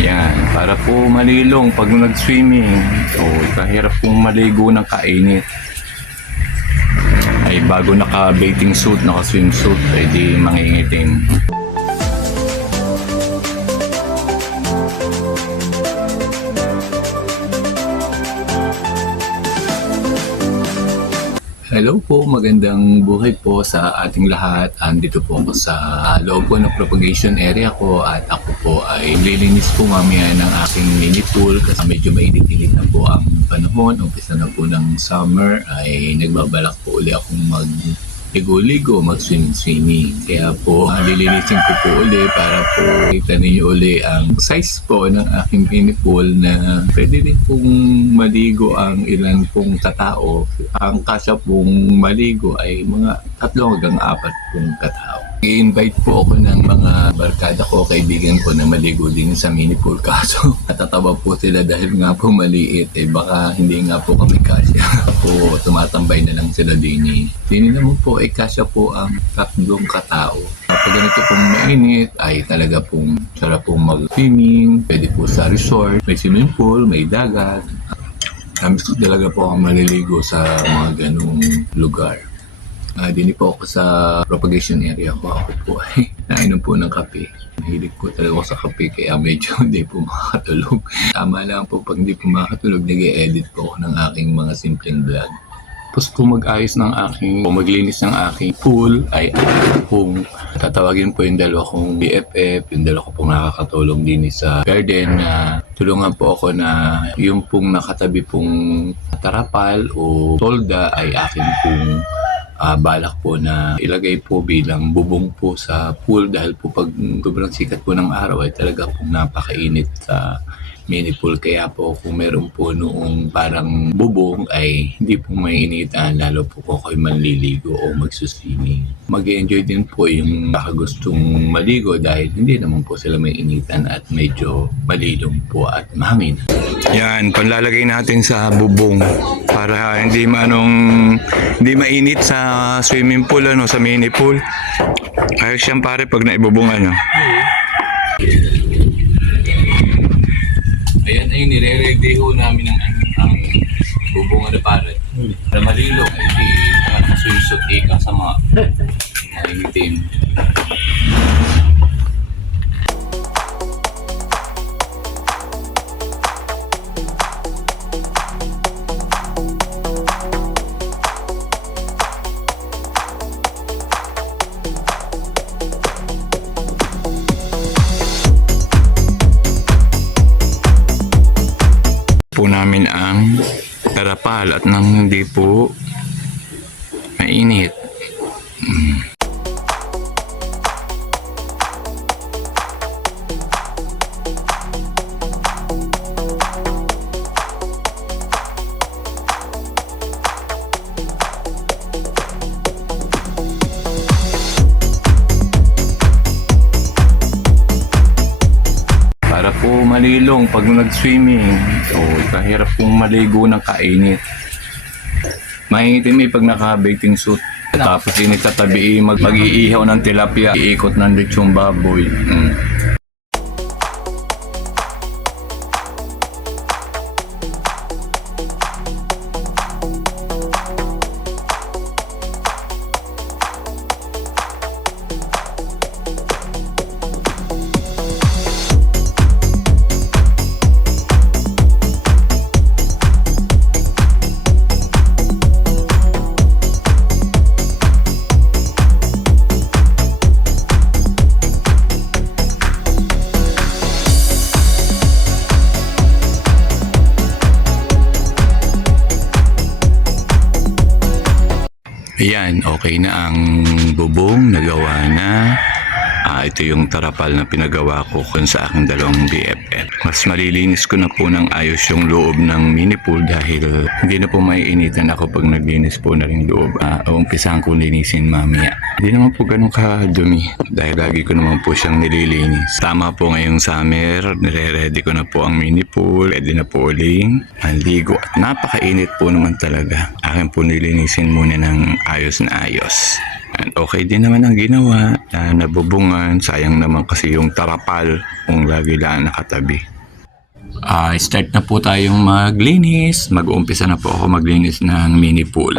Yan, para po malilong pag nag-swimming. So, kahirap pong maligo ng kainit. Ay bago naka-bathing suit, naka-swimsuit, pwede mangingitim. Hello po, magandang buhay po sa ating lahat. Andito po ako sa loob po ng propagation area ko at ako po ay lilinis po mamaya ng aking mini pool kasi medyo mainit-init na po ang panahon. Umpisa na po ng summer ay nagbabalak po uli akong ligo-ligo, mag-swimming. Kaya po, lilinisin ko po uli para po kita ninyo uli ang size po ng aking mini pool na pwede din pong maligo ang ilan pong katao. Ang kasya pong maligo ay mga 3 hanggang 4 pong katao. I-invite po ako ng mga barkada ko, kaibigan ko na maligo din sa mini pool. Kaso natatawa po sila dahil nga po maliit. Baka hindi nga po kami kasya. Po, tumatambay na lang sila din. Dini naman po kasya po ang 3 katao. Kapag ganito pong mainit ay talaga pong sarap pong mag-swimming. Pwede po sa resort, may swimming pool, may dagat. Gusto talaga po akong maliligo sa mga ganung lugar. Dini po ako sa propagation area ko. Ako po ay nainom po ng kape. Mahilig po talaga ako sa kape kaya medyo hindi po makakatulog. Tama lang po pag hindi po makakatulog, nag-e-edit po ako ng aking mga simpleng vlog. Tapos kung mag-ayos ng aking, o maglinis ng aking pool, ay kung tatawagin po yung dalawa kong BFF, yung dalawa ko pong nakakatulong din sa garden na tulungan po ako na yung pong nakatabi pong tarapal o tolda ay akin pong balak po na ilagay po bilang bubong po sa pool dahil po pag sobrang sikat po ng araw ay talaga pong napakainit sa mini pool. Kaya po kung meron po noong parang bubong ay hindi po mainitan lalo po kung ako'y manliligo o magsuswimming. Mag-enjoy din po yung nakagustong maligo dahil hindi naman po sila may initan at medyo malilong po at mahangin. Yan, panlalagay natin sa bubong para hindi mainit sa swimming pool sa mini pool. Ayos yan pare pag naibubong Ayan ay nire-ready ho namin ang bubong pare. Para malilong ay di nakaswimsuit ika sa mga team. Po namin ang tarapal at nang hindi po mainit. Para po malilong pag nag-swimming. So, kahirap pong maligo ng kainit. Mainitin pag naka-bathing suit. Tapos init sa tabi, mag-iihaw ng tilapia, iikot ng lechong baboy. Ayan, okay na ang bubong, nagawa na. Ito yung tarapal na pinagawa ko kung sa aking dalawang BFF. Mas malilinis ko na po ng ayos yung loob ng mini pool dahil hindi na po maiinitan ako pag naglinis po na rin loob. Umpisahan ko linisin mamaya. Hindi naman po ganun kadumi dahil lagi ko naman po siyang nililinis. Tama po ngayong summer, nire-ready ko na po ang mini pool. Ready na po uling manligo at napakainit po naman talaga. Akin po nilinisin muna ng ayos na ayos. And okay din naman ang ginawa. na nabubungan. Sayang naman kasi yung tarapal kung lagi lang nakatabi. Start na po tayong maglinis. Mag-uumpisa na po ako maglinis ng mini pool.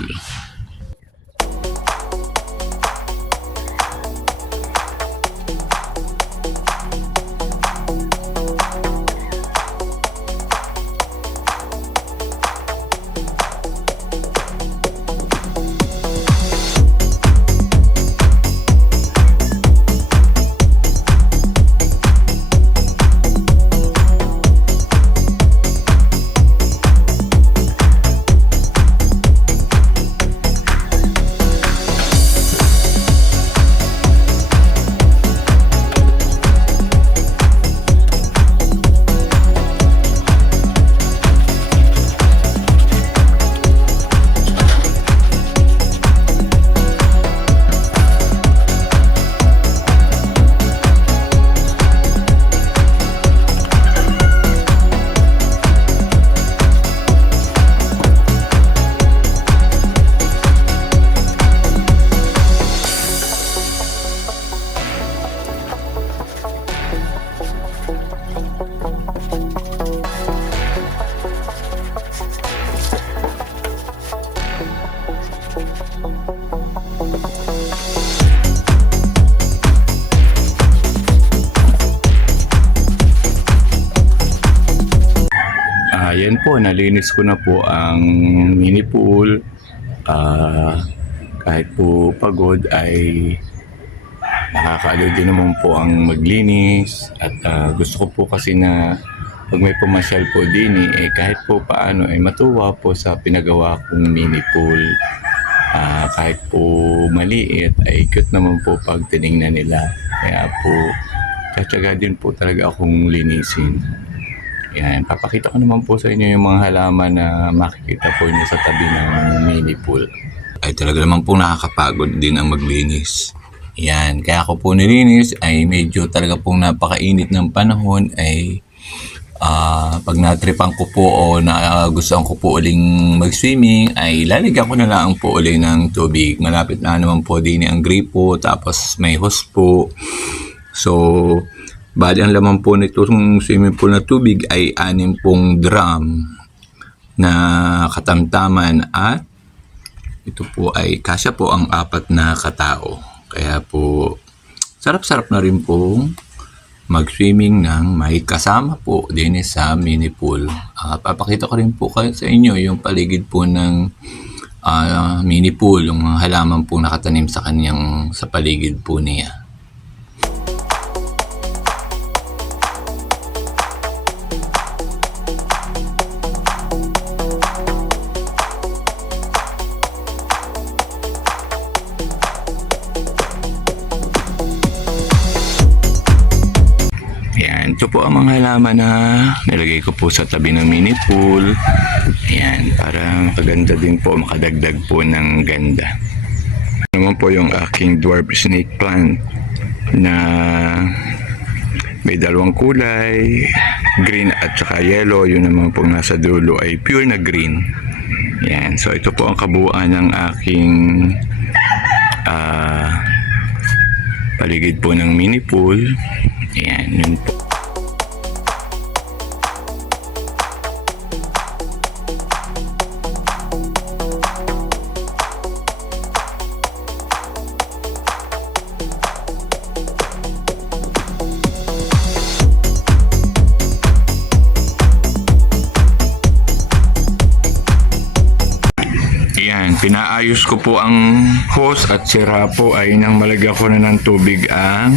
Yan po, nalinis ko na po ang mini pool. Kahit po pagod ay nakakaalo din naman po ang maglinis. At gusto ko po kasi na pag may pumasyal po din kahit po paano ay matuwa po sa pinagawa kong mini pool. Kahit po maliit ay cute naman po pag tinignan nila. Kaya po tsatsaga din po talaga akong linisin. Yan, papakita ko naman po sa inyo yung mga halaman na makikita po niyo sa tabi ng mini pool. Ay talaga naman po nakakapagod din ang maglinis. Yan, kaya ako po nilinis ay medyo talaga pong napakainit ng panahon ay pag natripan ko po o gusto ko po uling mag-swimming ay lalagyan ko na lang po uling ng tubig. Malapit na naman po din ang gripo tapos may hose po. So, bali ang laman po nitong swimming pool na tubig ay 6 pong drum na katamtaman at ito po ay kasya po ang 4 na katao. Kaya po sarap-sarap na rin po mag-swimming ng may kasama po din sa mini pool. Papakita ko rin po sa inyo yung paligid po ng mini pool, yung mga halaman po nakatanim sa paligid po niya. Ito po ang mga halaman na nilagay ko po sa tabi ng mini pool. Ayan, para makaganda din po, makadagdag po ng ganda. Ito naman po yung aking dwarf snake plant na may 2 kulay, green at saka yellow. Yun naman po nasa dulo ay pure na green. Ayan, so ito po ang kabuuan ng aking paligid po ng mini pool. Ayan, yun po. Pinaayos ko po ang hose at sira po ay nang malagyan ko na ng tubig ang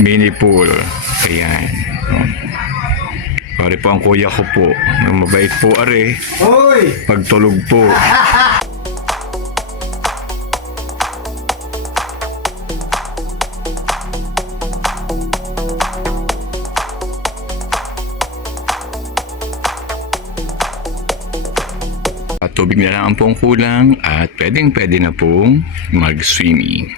mini pool. Ayan. Pare po ang kuya ko po. Mabait po are. Pagtulog po. Tubig na lang pong kulang at pwede na pong mag-swimming.